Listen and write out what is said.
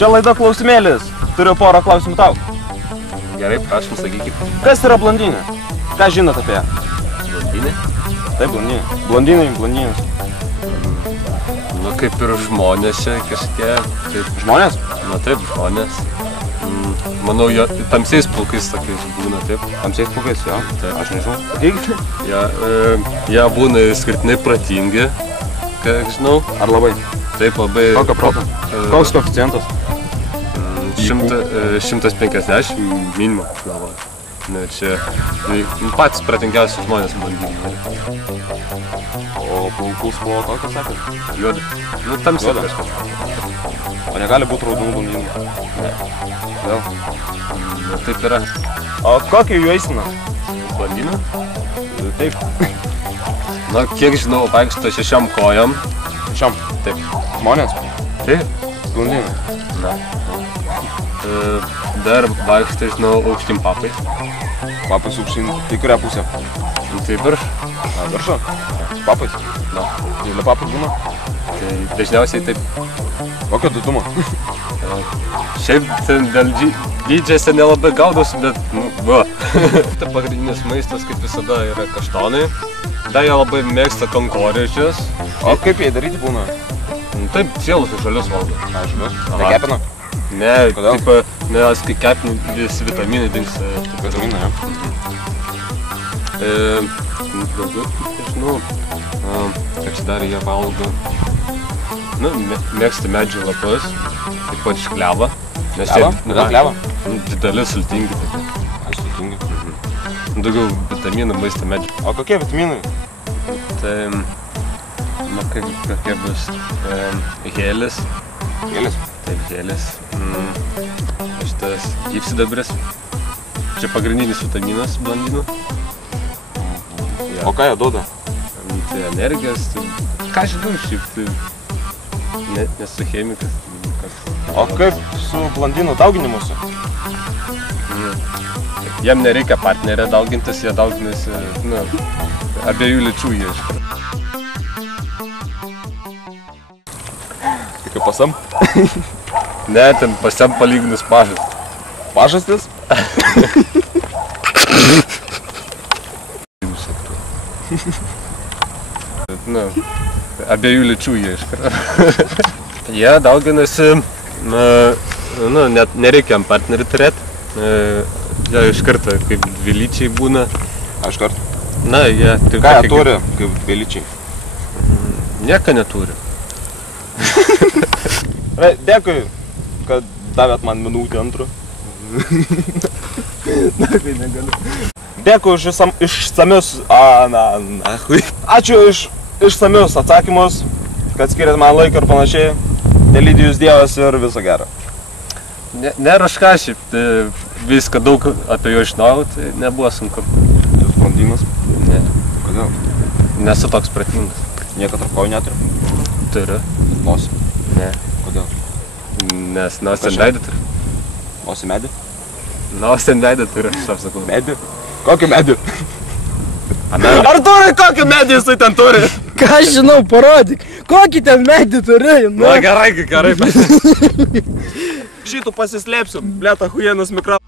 Čia laida klausimėlis. Turiu porą klausimų tau. Gerai, prašom, sakykit. Kas yra blondinė? Ką žinot apie ją? Blondinė? Taip, blondinė. Blondinės. Nu, kaip ir žmonės čia kažkiek. Taip. Žmonės? Na taip, žmonės. Manau, jo tamsiais plaukais tokiais būna, taip. Tamsiais plaukais, jo. Taip. Aš nežinau. Sakykite. Jie būna skirtinai protingi, kiek žinau. Ar labai? Taip, labai. Kokio proto? Koks koeficientas? 150 minimum, galvoju. Ne, čia patys pratingiausi žmonės blondinė. O plaukų spalva kokia sakė? Juoda. Nu, tamsiai kažkas. O negali būti raudonų blondinų? Ne. Vėl? Na, taip yra. O kokia jų eisena? Blondinė? Taip. Na, kiek žinau, vaikšto 6 kojom. Šiam? Taip. Žmonės? Taip. Blondinė? Na. Dar vaikšto, žinau, aukštyn papais. Papais aukštyn. Tai kurią pusę? Tai virš. A, viršą? Su papais? Na. Dėlė papai būna? Tai dažniausiai taip. Kokio didumo? Šiaip dėl dydžiuose nelabai gaudos, bet, nu, va. Tai pagrindinis maistas, kaip visada, yra kaštonai. Dar jie labai mėgsta kankorėžius. O kaip jie daryti būna? Taip, sielus ir žalius valgo. A, žalius? Nekepina? Ne, kodėl? taip, nes kai kepini, visi vitaminai dingsta. Vitaminai, ja. Daugiau, nežinau, kaip čia dar jie valgo. Nu, mėgsta medžių lapus, taip pat iš klevą. Klevą? Kodėl klevą? Dideli, sultingi. Ai, sultingi. Daugiau vitaminų, maisto medžių. O kokie vitaminai? Tai, na, kokie bus helis. Helis? Taip, helis. Šitas gyvsidabris. Čia pagrindinis vitaminas blondinų. O ką jie duoda? Tai energijos, tai ką žinau šiaip, tai nesu chemikas. O kaip su blondinų dauginimuose? Jiem nereikia partnerę daugintis, jie dauginasi, nu, abiejų lyčių jie iškart. Tai kaip pasam? Ne, ten pasiam palyginus pažastis. Pažastis? Nu, abiejų lyčių jie iškart. Jie dauginasi, nu, net nereikia jam partnerį turėti. Jie iš karto kaip dvilyčiai būna. A, iš karto? Na, jie... Ką jie turi kaip dvilyčiai? Nieko neturi. Dėkui, kad davėt man minutį antrų. Na, kai negaliu. Dėkui už išsamius... Ačiū už išsamius atsakymus, kad skiriat man laiką ir panašiai. Nelydi jūs Dievas ir viso gero. Nėra aš ką šiaip, viską daug apie jo žinojau, tai nebuvo sunku. Jūs blondinas? Ne. Kodėl? Nesu toks pratingas. Nieko tarp kojų neturiu? Turiu. Nosį? Ne. Kodėl? Nes nosį ant veidą turiu. Nosį medį? Nosį ant veidą turiu, aš taip sakau. Medį? Kokį medį? Ar turi kokį medį jisai ten turi? Ką aš žinau, parodyk. Kokį ten medį turi? Na gerai. Šitų pasislėpsiu, blėta huienas mikro...